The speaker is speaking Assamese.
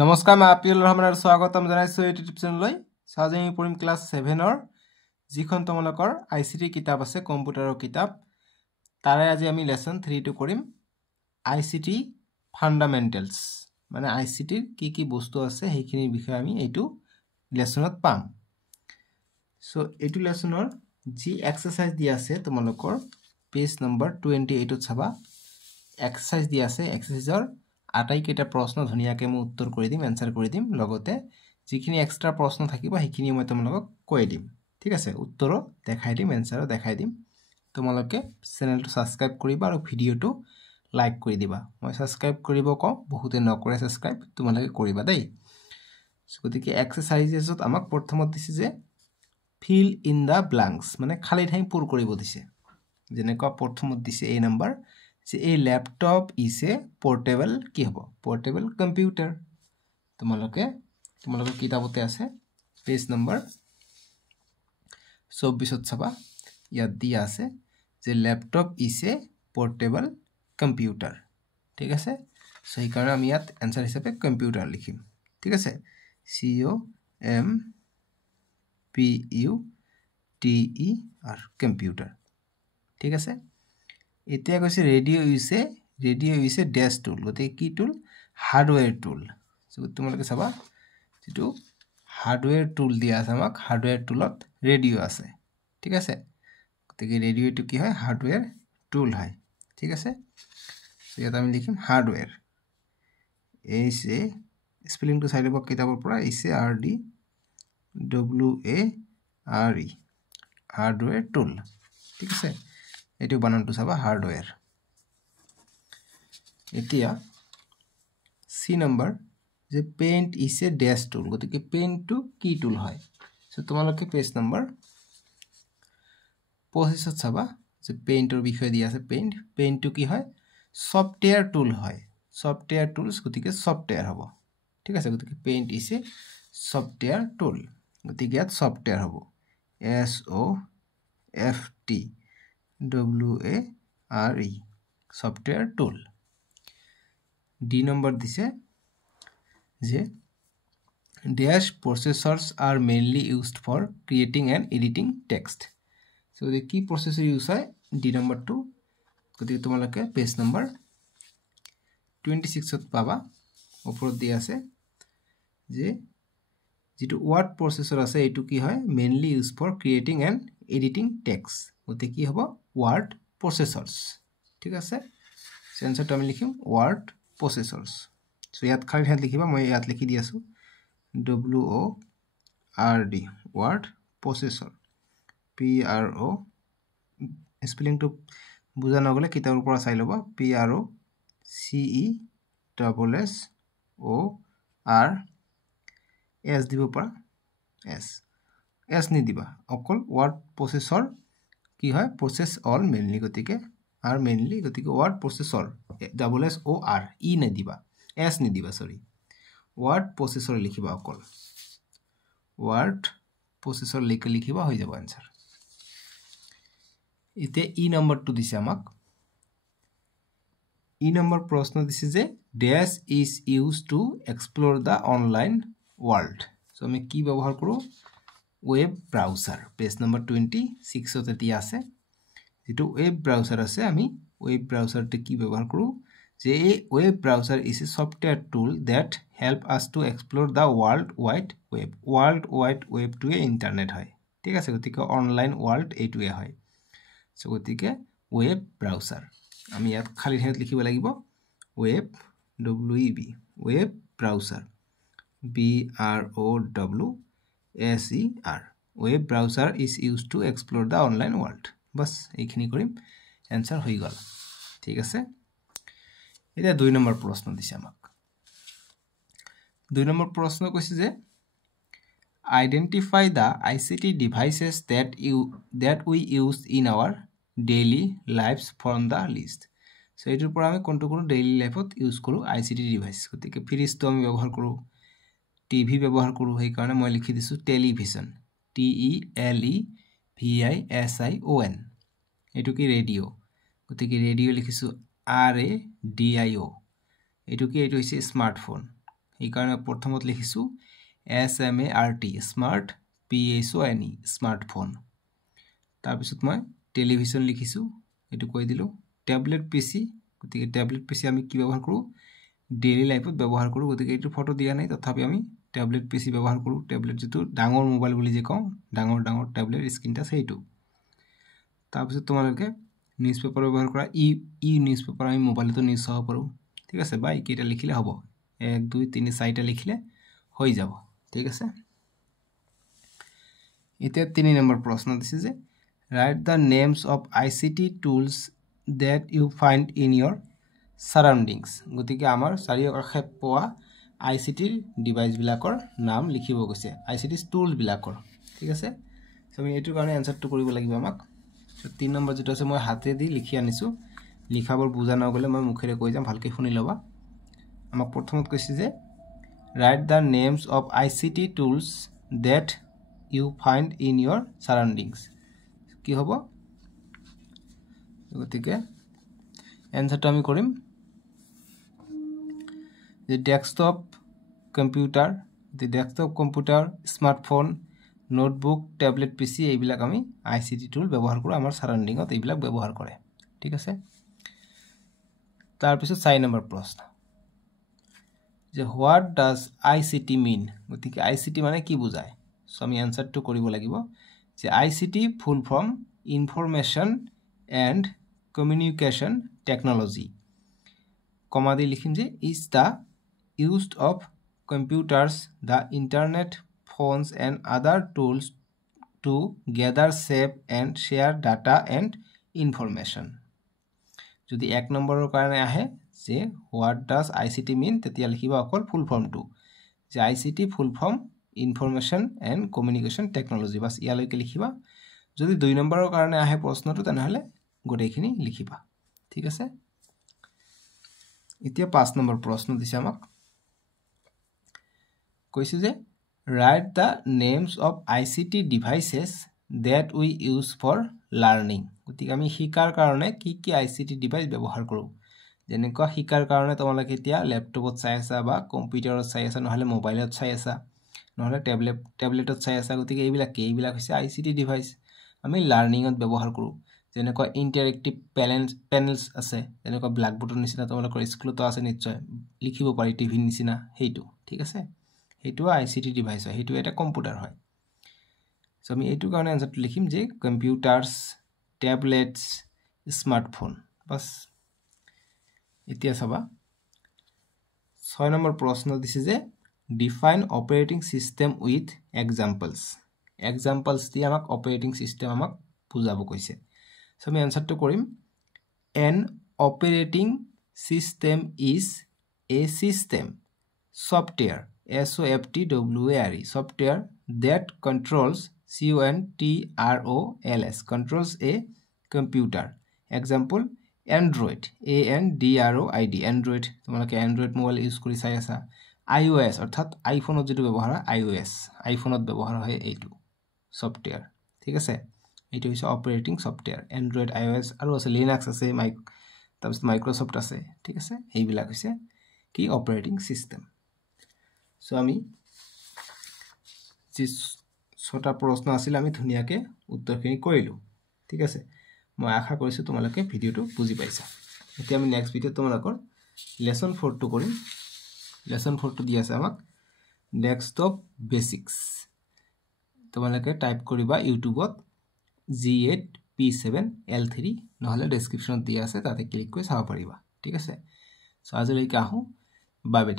নমস্কাৰ মই আপিল ৰহমানৰ স্বাগতম জনাইছোঁ ইউটিউব চেনেললৈ আজি আমি পঢ়িম ক্লাছ 7ৰ যিখন তোমালোকৰ আইসিটি কিতাপ আছে কম্পিউটাৰৰ কিতাপ তাৰে আজি আমি লেসন 3 টো কৰিম আইসিটি ফান্ডামেন্টালস মানে আইসিটিৰ কি বস্তু আছে সেইখিনিৰ বিষয়ে আমি এইটো লেসনত পাম সো এইটো লেসনৰ যি এক্সাৰসাইজ দিয়া আছে তোমালোকৰ পেজ নম্বৰ 28 ত চাবা এক্সাৰসাইজ দিয়া আছে এক্সাৰসাইজৰ আটাই কেটা প্ৰশ্ন ধুনিয়াকে মই উত্তৰ কৰি দিম আনসাৰ কৰি দিম লগতে যিখিনি এক্সট্ৰা প্ৰশ্ন থাকিব সেইখিনি মই তোমালোকক কৈ দিম ঠিক আছে উত্তৰ দেখাই দিম আনসাৰ দেখাই দিম তোমালোকে চেনেলটো সাবস্ক্ৰাইব কৰিবা আৰু ভিডিওটো লাইক কৰি দিবা মই সাবস্ক্ৰাইব কৰিব কম বহুতে নকৰে সাবস্ক্ৰাইব তোমালোকে কৰিবা দেই গতিকে এক্সাৰসাইজেছত আমাক প্ৰথমত দিছে যে fill in the blanks মানে খালি ঠাই পূৰ কৰিব দিছে যেনেকুৱা প্ৰথমত দিছে এই নম্বৰ যে a laptop is a portable কি হ'ব portable computer তোমালোকে কিতাবতে আছে পেজ নম্বৰ 24 ত চাবা ইয়াত দিয়া আছে যে laptop is a portable computer ঠিক আছে সো এই কাৰণে আমি ইয়াত আনসাৰ হিচাপে কম্পিউটাৰ লিখিম ঠিক আছে C O M P U T E R computer ঠিক আছে এতিয়া কৈছে ৰেডিও ইজ এ ডেস্ক টুল গতে কি টুল হার্ডওয়্যার টুল সো তোমালোকে চাবা যেটো হার্ডওয়্যার টুল দিয়া আছে আমাক হার্ডওয়্যার টুলত ৰেডিও আছে ঠিক আছে গতে ৰেডিও টু কি হয় হার্ডওয়্যার টুল হয় ঠিক আছে সো ইয়াত আমি লিখিম hardware S A spelling two চাই লব কিতাবৰ পৰা S A R D W A R E hardware tool ঠিক আছে এটো বানানটো চাবা হাৰ্ডওয়্যাৰ এতিয়া সি নম্বৰ যে paint is a desk tool গতিকে পেইন্ট টু কি টুল হয় সো তোমালোকে পেজ নম্বৰ 25 ত চাবা যে পেইন্টৰ বিষয় দিয়া আছে পেইন্ট টু কি হয় সফটওয়্যার টুল হয় সফটওয়্যার টুলস গতিকে সফটওয়্যার হ'ব ঠিক আছে গতিকে পেইন্ট ইজ এ সফটওয়্যার টুল গতিকে ইয়াত সফটওয়্যার হ'ব S O F T W A R E software tool D number দিছে যে dash processors are mainly used for creating and editing text so the key processor use হয় ডি নম্বৰ 2 গতিকে তোমালোকে পেজ নম্বৰ 26 ত পাবা ওপৰত দিয়া আছে যে যেটো ওয়ার্ড প্রসেসর আছে এটো কি হয় mainly use for creating and editing text গতে কি হ'ব ওয়ার্ড প্রসেসরস ঠিক আছে সেন্সরটো আমি লিখিম ওয়ার্ড প্রসেসরস সো ইয়াত খালি ঠাইত লিখিবা মই ইয়াত লিখি দি আছো W O R D word processor P R O spelling টু বুজা নগলে কিতাবৰ পৰা চাই লবা P R O C E double S O R S দিব পৰা S নি দিবা অকল ওয়ার্ড প্রসেসর কি হয় প্রসেস অল মেইনলি গতিকে আর মেইনলি গতিকে word processor double S O R ই নি দিবা S নি দিবা সরি ওয়ার্ড প্রসেসর লিখিবা অকল ওয়ার্ড প্রসেসর লিখিবা হৈ যাব आंसर ইতে ই নম্বৰটো দিছে আমাক ই নম্বৰ প্ৰশ্ন দিছে যে dash is used to explore the online world so আমি কি ব্যবহাৰ কৰব ওয়েব ব্ৰাউজাৰ পেজ নম্বৰ 26 তে দিয়া আছে যেটো ওয়েব ব্রাউজার আছে আমি ওয়েব ব্রাউজারতে কি ব্যবহার করব যে এই web browser is a software tool that help us to explore the world wide web to a internet হয় ঠিক আছে গতিকে অনলাইন ওয়ার্ল্ড এইটোৱে হয় সো গতিকে ওয়েব ব্রাউজার আমি ইয়াত খালি ঠাইত লিখিব লাগিব web WEB web browser B R O W S E R web browser is used to explore the online world बस এইখিনি কৰিম आंसर হৈ গল ঠিক আছে এটা 2 নম্বৰ প্ৰশ্ন দিছে আমাক 2 নম্বৰ প্ৰশ্ন কৈছে যে identify the ICT devices that we use in our daily lives from the list so এটোৰ পৰা আমি কোনটো ডেইলি লাইফত ইউজ কৰো ICT ডিভাইস গতিকে ফ্ৰিজ তো আমি ব্যৱহাৰ কৰো টিভি ব্যৱহাৰ কৰো সেই কাৰণে মই লিখি দিছো টেলিভিশন TELEVISION এটো কি ৰেডিও গতিকে ৰেডিও লিখিছো RADIO এটো কি এটো হৈছে স্মাৰ্টফোন এইকাৰণে প্ৰথমত লিখিছোঁ SMART স্মাৰ্ট PHONE স্মাৰ্টফোন তাৰপিছত মই টেলিভিছন লিখিছোঁ এইটো কৈ দিলোঁ টেবলেট PC গতিকে টেবলেট PC আমি কি ব্যৱহাৰ কৰোঁ ডেইলি লাইফত ব্যৱহাৰ কৰোঁ গতিকে এইটো ফটো দিয়া নাই তথাপি আমি টেবলেট PC ব্যৱহাৰ কৰোঁ টেবলেট যেটো ডাঙৰ মোবাইল বুলি যে কওঁ ডাঙৰ টেবলেট স্ক্ৰীন টাচ সেইটো তাৰপিছত তোমালোকে নিউজ পেপাৰ ব্যৱহাৰ কৰা ই নিউজ পেপাৰ আমি মোবাইলতো নিউজ চাব পাৰোঁ ঠিক আছে বা এইকেইটা লিখিলে হ'ব 1 2 3 4টা লিখিলে হৈ যাব ঠিক আছে এতিয়া 3 নম্বৰ প্ৰশ্ন দিছে যে write the names of ICT tools that you find in your surroundings গতিকে আমাৰ চাৰিওকাষে পোৱা ICT ডিভাইস বিলাকৰ নাম লিখিব গৈছে ICT টুলস বিলাকৰ ঠিক আছে সো আমি এটোৰ কাৰণে আনসাৰটো কৰিব লাগিব আমাক 3 নম্বৰ যেটো আছে মই হাতে দি লিখি আনিছো লিখাবৰ বুজা না গলে মই মুখেৰে কৈ যাম ভালকে শুনি লবা আমাক প্ৰথমত কৈছে যে write the names of ICT tools that you find in your surroundings কি হ'ব গতিকে আনসারটো আমি কৰিম the desktop computer smartphone notebook tablet PC এইবিলাক আমি ICT টুল ব্যৱহাৰ কৰো আমাৰ সাৰাউন্ডিংত এইবিলাক ব্যৱহাৰ কৰে ঠিক আছে তাৰ পিছত 4 নম্বৰ প্ৰশ্ন যে what does ICT mean গতিকে ICT মানে কি বুজায় সো আমি আনসারটো কৰিব লাগিব যে ICT full form information and communication technology comma দি লিখিম যে is the used of computers the internet phones and other tools to gather save and share data and information যদি এক নম্বৰৰ কাৰণে আহে যে what does ICT mean তেতিয়া লিখিবা অকল ফুল ফর্মটো যে ICT full form information and communication technology বাস ইয়ালৈকে লিখিবা যদি 2 নম্বৰৰ কাৰণে আহে প্ৰশ্নটো তেনেহলে গোটেইখিনি লিখিবা ঠিক আছে এতিয়া 5 নম্বৰ প্ৰশ্ন দিছে আমাক কৈছে যে write the names of ICT devices that we use for learning গতিকে আমি শিকাৰ কাৰণে কি কি ICT ডিভাইস ব্যৱহাৰ কৰো যেনেকৈ শিকাৰ কাৰণে তোমালোকে এতিয়া ল্যাপটপত চাই আছা বা কম্পিউটাৰত চাই আছা নহলে মোবাইলত চাই আছা নহলে টেবলেটত চাই আছা গতিকে এইবিলাক হৈছে ICT ডিভাইস আমি লাৰ্নিংত ব্যৱহাৰ কৰো যেনেকৈ ইন্টাৰেক্টিভ পেনেলস আছে যেনেকৈ ব্ল্যাক বোৰ্ডৰ নিচিনা তোমালোকৰ স্কুলতো আছে নিশ্চয় লিখিব পাৰি টিভি নিচিনা হেইটো ঠিক আছে হেইটো ICT ডিভাইস হয় হেইটো এটা কম্পিউটাৰ হয় সো আমি এইটো কাৰণে আনসাৰটো লিখিম যে কম্পিউটাৰস ট্যাবলেটস স্মাৰ্টফোন বাস এতিয়া চাবা 6 নম্বৰ প্ৰশ্ন দিছে যে define operating system with examples দি আমাক operating system আমাক বুজাব কৈছে সো আমি আনসারটো কৰিম an operating system is a system software software that controls controls a computer example android android তোমালোকে android মোবাইল ইউজ কৰি চাই আছা iOS অৰ্থাৎ আইফোনত যেটো ব্যৱহাৰ হয় iOS আইফোনত ব্যৱহাৰ হয় এইটো সফটওয়্যাৰ ঠিক আছে এইটো হৈছে অপাৰেটিং সফটওয়্যাৰ android iOS আৰু আছে লিনাক্স আছে তাৰপিছত মাইক্ৰোসফট আছে ঠিক আছে এইবিলাক হৈছে কি অপাৰেটিং সিস্টেম সো আমি যে ছটা প্ৰশ্ন আছিল আমি ধুনিয়াকে উত্তৰখিনি কৰিলো ঠিক আছে মই আশা কৰিছো তোমালোকে ভিডিওটো বুজি পাইছা এতিয়া আমি নেক্সট ভিডিওত তোমালোকৰ লেসন 4 টো কৰিম লেসন 4 টো দি আছে আমাক ডেস্কটপ বেসিক্স তোমালোকে টাইপ কৰিবা ইউটিউবত G8 P7 L3 নহলে ডেসক্ৰিপচনত দিয়া আছে তাতে ক্লিক কৰি চাব পাৰিবা ঠিক আছে সো আজিলৈকে আহো বাই বাই